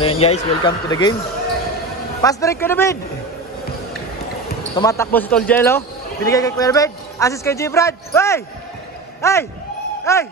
So yun guys, welcome to the game. Pass break ka na, Bid. Tumatakbo si Tol Jello. Binigay kay Kuya Bid. Assist kay J-Brad. Hey! Hey! Hey!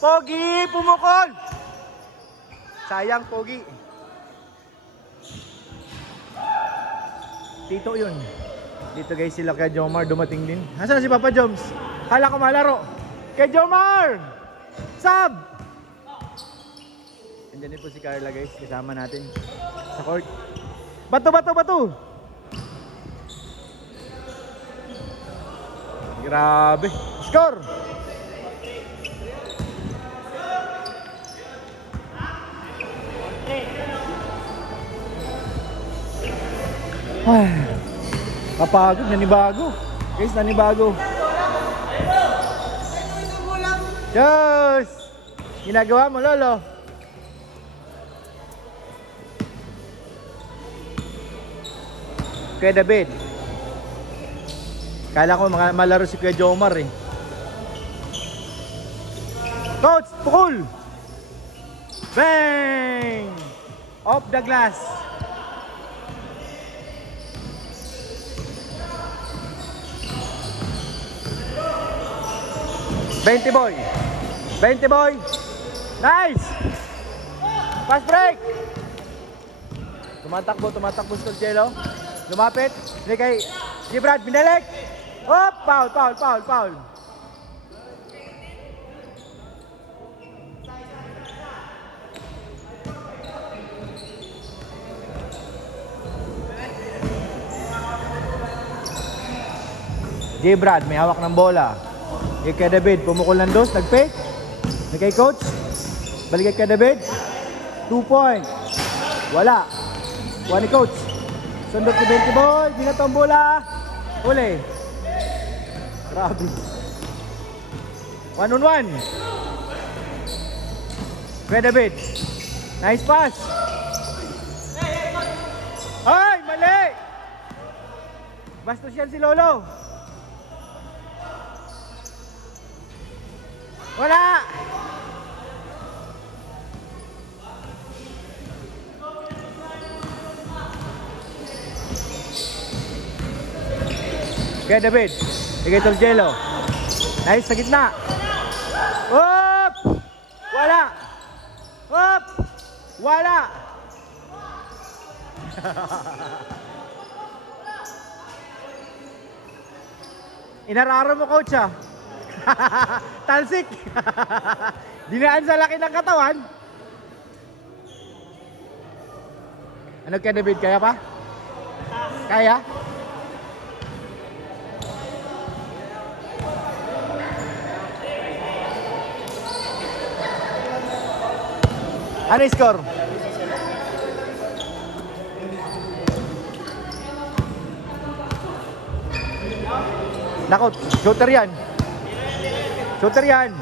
Pogi! Pumukol! Sayang, Pogi. Tito yun. Dito guys sila kay Jomar dumating din. Nasaan si Papa Joms? Hala ko malaro. Kay Jomar! Sab! Andyan din po si Carla guys. Kasama natin sa court. Bato, bato, bato! Grabe! Score! Kapagod, nanibago. Guys, nanibago. Diyos! Ginagawa mo, Lolo. Kuya David. Kala ko malaro si Kuya Jomar eh. Coach, pukul! Bang! Off the glass. $20 boy. 20 boy. Nice. Pass break. Tumatakbo si Tol Jello. Lumapit. Hindi kay J-Brad. Binalik. Oh, foul. J-Brad may hawak ng bola. Kay David, pumukol ng dos, nag-fake. Kay coach. Balik kay David. 2 point. Wala. Kuha ni coach. Sundot si 20 boy. Binatong bola. Uli. Grabe. 1-on-1. Kay David. Nice pass. Ay, mali. Bastos yan si Lolo. Wala! Kaya David, bigay Tol Jello. Nice, sa gitna. Up! Wala! Up! Wala! Inararo mo, coach, ah. Talsik. Dinaan sa laki ng katawan. Ano kaya David? Kaya pa? Kaya? Ano yung score? Nakot, shooter yan. Shooter yan.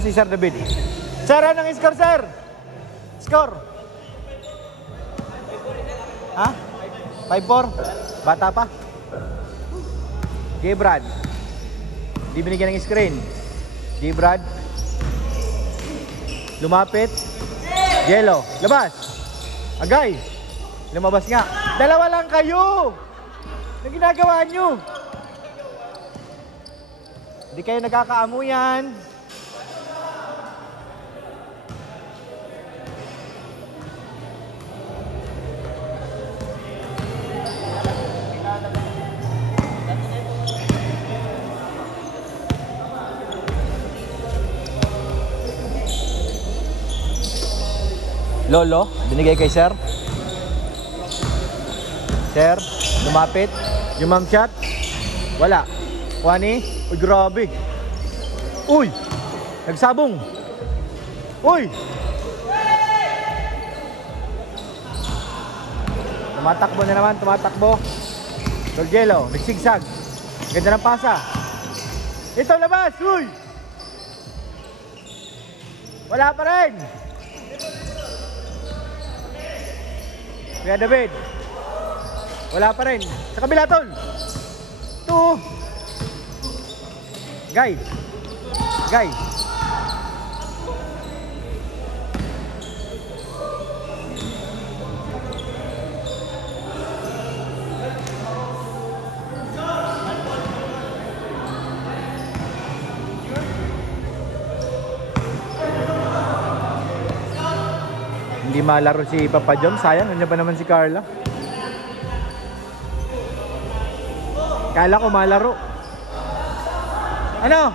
Si Sir David. Sir, anong score, sir? Score? Ha? 5-4? Bata pa? J-Brad. Di binigyan ng screen. J-Brad. Lumapit. Jello. Labas. Agay. Lumabas nga. Dalawa lang kayo. Ano ginagawa nyo? Hindi kayo nagkakaamuyan. Lolo, binigay kay Sir. Sir, lumapit. Yung ma'am shot. Wala. Kuhani. Uy, grabe. Uy! Nagsabong. Uy! Tumatakbo na naman, tumatakbo. Tol Jello, nagsigsag. Ganda ng pasa. Ito labas, uy! Wala pa rin! Kuya David. Wala pa rin. Sa kabila, tol. Ito. Guy. Guy. Hindi malaro si Papa John, sayang, nandiyan ba naman si Carla? Kala ko malaro. Ano?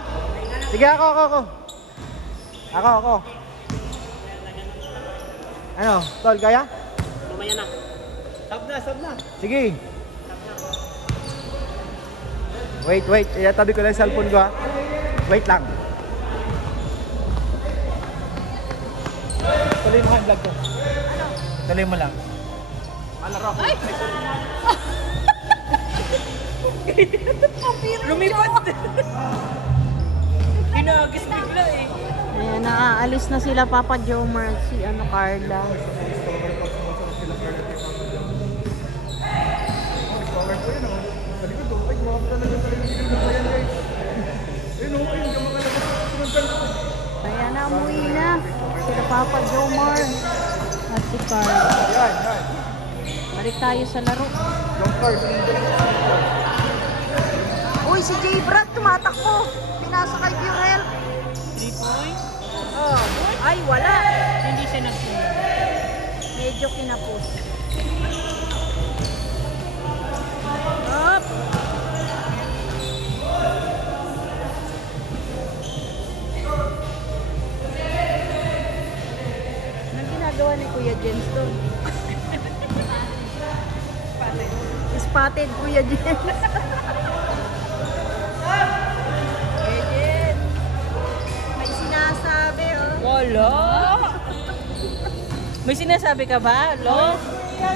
Sige, ako. Ako. Ano? Tol, kaya? Tumaya na. Stop na. Sige. Wait. Tabi ko lang yung cellphone ko ha. Wait lang. Tuloy mo ang vlog ko. Ano? Tuloy mo lang. Malaro ako. Ay! Lumipad! Pinagis bigla eh. Ayan, naaalis na sila Papa Jomar, si Carla. Ayan na, umuwi na. Sila Papa Jomar at si Carla. Balik tayo sa laro. Uy, si J. Brad tumatakbo. Pinasa kay Burel. 3 points? Oh, ay wala. Hindi siya nagsunod. Medyo kinapos. Up. Anong ginagawa ni Kuya Jens doon? Spotted Kuya Jens. Kuya Jens. May sinasabi oh. Wala! May sinasabi ka ba, Lo?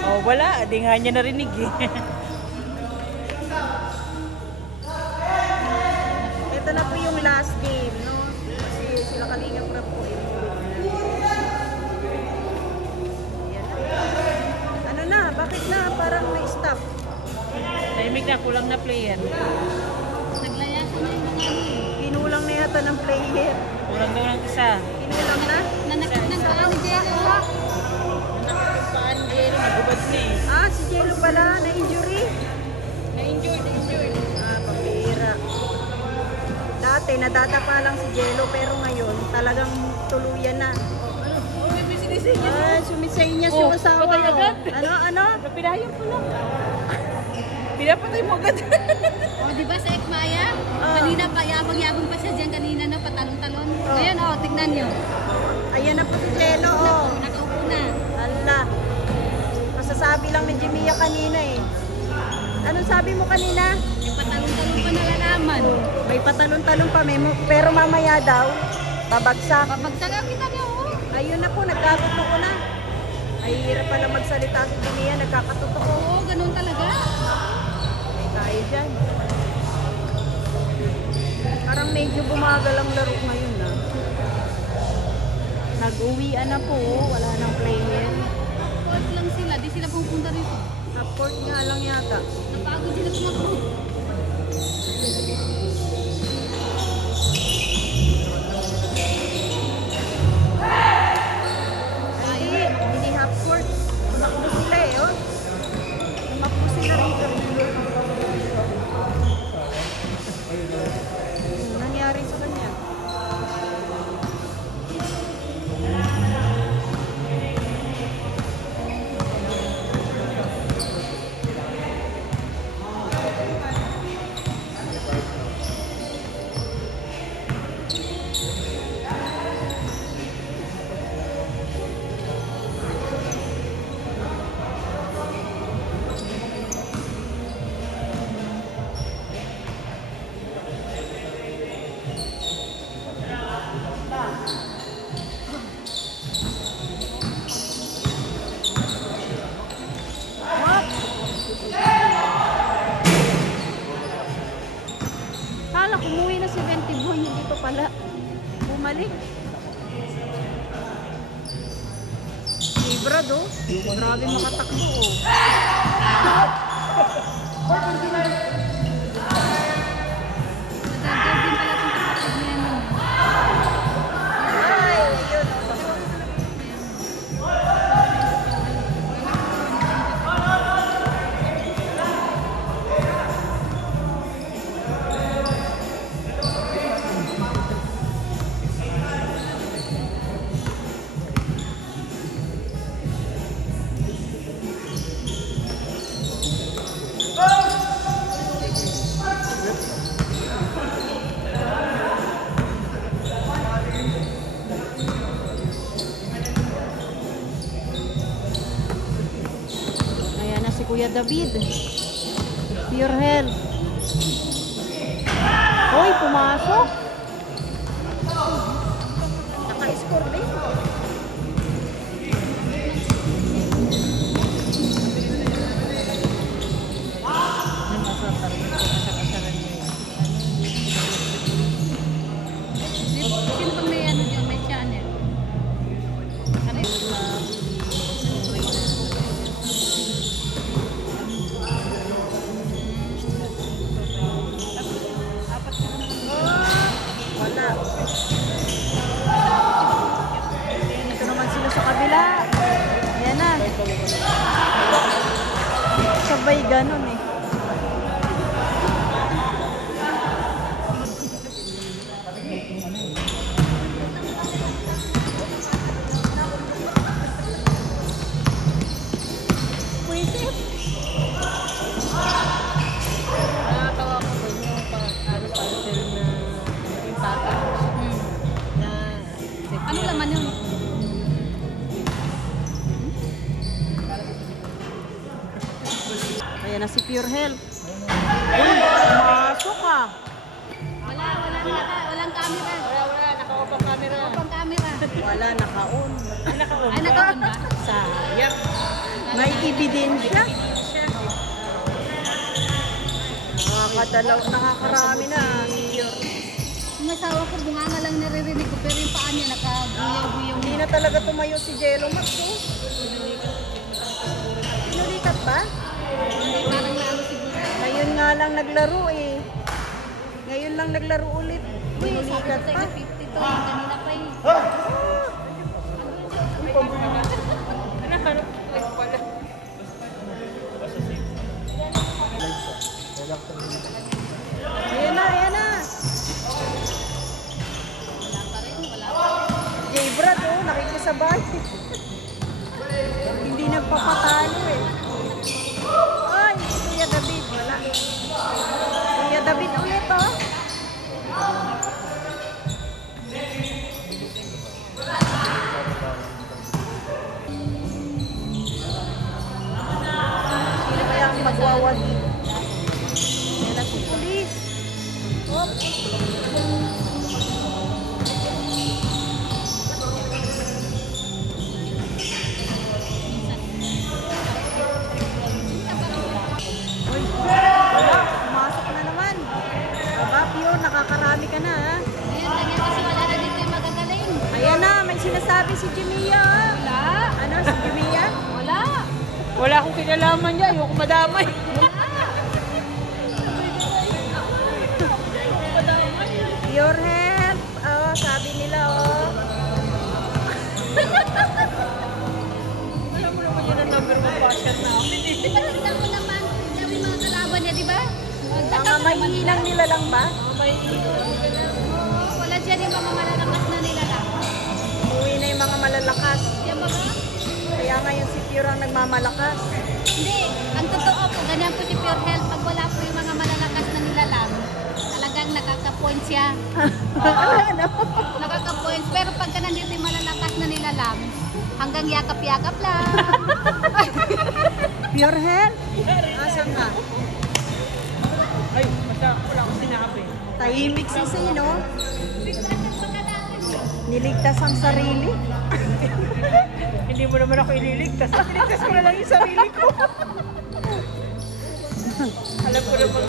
Oh, wala. Di nga niya narinig eh. Ito na po yung last game, no? Kasi sila Kalingap na po. Ano na? Bakit na? Parang na-stop. Tahimik na, kulang na player. Naglayasan na yung mga Kinulang na yata ng player. Kulang daw ng isa. Kinulang na? nanakit ng paa ni Jello. Paan, Jerry? Nagubad na eh. Ah, si Jello pala. Na-injury. Na-injured. Ah, pambira. Dati, nadadapa lang si Jello. Pero ngayon, talagang tuluyan na. Oh, may sinisay niya. Ah, sumisay niya Oh, yung asawa. patay agad. Ano? Napinayang ko lang. Pinapatay mo agad. O, di ba sa Ekmaya? Kanina pa, yabang-yabang pa siya dyan kanina, no? Patalon-talon. Ngayon, tignan nyo. Ayan na po si Jello, oh. Nakaupo na. Ala. Masasabi lang ni Jimia kanina eh. Anong sabi mo kanina? Yung patalon-talon pa nalalaman. May patalon-talon pa, pero mamaya daw, babagsak. Babagsagan kita niyo, oh. Ayun na po, nagkatuto na. Ay, hirap pala magsalita si Jimia, nagkakatuto. Oo, ganun talaga. Tayo dyan. Parang medyo bumagal ang laro ngayon na. Nag-uwian na po, wala nang player. Port lang sila, di sila pupunta rito. Support nga lang yata. Napagod sila tumakbo. Hindi half court. Tumakbo sila eh, oh. Tumakbo sila rito. Nangyari sa kanya. preventive mo, hindi pa pala bumalik. Si Brad, oh. Grabe makatakbo, oh. Nagagawin din pala itong kapatid niya. No? Ay, ayun. Ayan na si Kuya David. Pure health. Hoy, pumasok. Naka-score din. Sino pag may ano dyan, may channel? Ano yun? Wala. Dito naman sila sa kabila. Ayan na. Sabay ganun eh. Pwisit. Nakakawa ko po yung parcel na yung package na Ano laman yun? Ayan na si Pure Health. Uy, pumasok ka. Walang camera. wala, naka-off ang camera. Pang camera. Wala, naka-on. Naka-on. Ay, naka-on ba? Sayang. May ebidensya. Nakakarami na. Yung asawa ko, bunganga lang naririnig ko, pero yung paa niya nakaguyaw-guyaw. Hindi na talaga tumayo si Jello Max. Oh. Pinulikat ba? Hindi, parang naano siguro. Ngayon nga lang naglaro eh. Ngayon lang naglaro ulit. Uy, sabi Pinulikat ko sa pa. inyo, 52, yung kanina pa eh. Ayan na, ayan na. Jay Brad, oh, nakikisabay. Hindi nagpapatalo eh. Ay, Kuya David, wala. Kuya David ulit, oh. Sino kaya ang magwawagi? Yan na si Pulis. Oh. Uy, wala. Pumasok na naman. Aba, Pio, nakakarami ka na, ha? Ayan, ganyan kasi wala na dito yung magagaling. Ayan na, may sinasabi si Jimia. Wala. Ano, si Jimia? Wala. Wala akong kinalaman niya, ayoko madamay. Your health. Oh, sabi nila, oh. Alam mo naman yun ang number one passion namin. Di ba tignan mo naman, sabi mga kalaban niya, di ba? Mga mahilang nila lang ba? Oo, wala dyan yung mga malalakas na nila lang. Uwi na yung mga malalakas. Yan ba ba? Kaya ngayon si Pure ang nagmamalakas. Hindi, ang totoo po, ganyan po si Pure Health. Pag wala po yung mga malalakas na nilalang, talagang nakaka-point siya. Ano? Nakaka-points. Pero pagka nandito yung malalakas na nilalang, hanggang yakap-yakap lang. Pure health? Asan ka? Ay, basta wala akong sinabi. Tahimik si Sino. Niligtas ang sarili. Hindi mo naman ako ililigtas. Ililigtas ko na lang yung sarili ko. Alam ko naman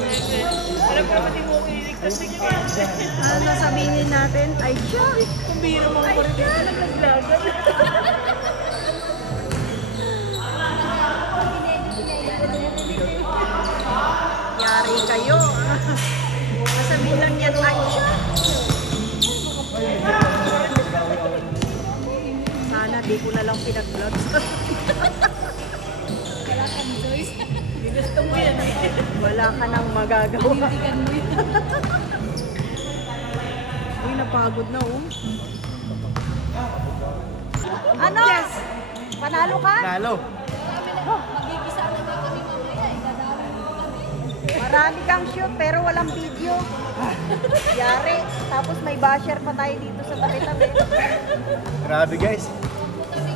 di mo iligtas na niya. Ano sabihin natin? Ay, siya! Kung biro mo ko rin dito naglagan. Yari kayo. Sasabihin lang yan, ay, siya! Sana di ko na lang pinag-vlog. Wala kang choice. Ginusto mo yan eh. Wala ka nang magagawa. Panindigan mo yun. Uy, napagod na oh. Ano? Yes! Panalo ka? Nalo. Magigisa na ba kami mamaya? Idadawin mo kami. Marami kang shoot pero walang video. Yari. Tapos may basher pa tayo dito sa tabi-tabi. Grabe guys.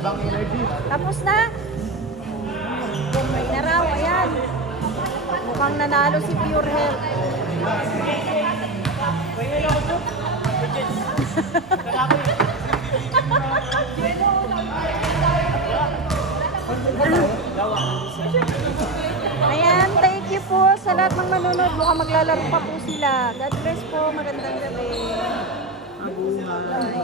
Bang energy. Tapos na. May naraw, ayan. Mukhang nanalo si Pure Health. Ayan, thank you po sa lahat ng manonood. Mukhang maglalaro pa po sila. God bless po. Magandang gabi. Mabuhay.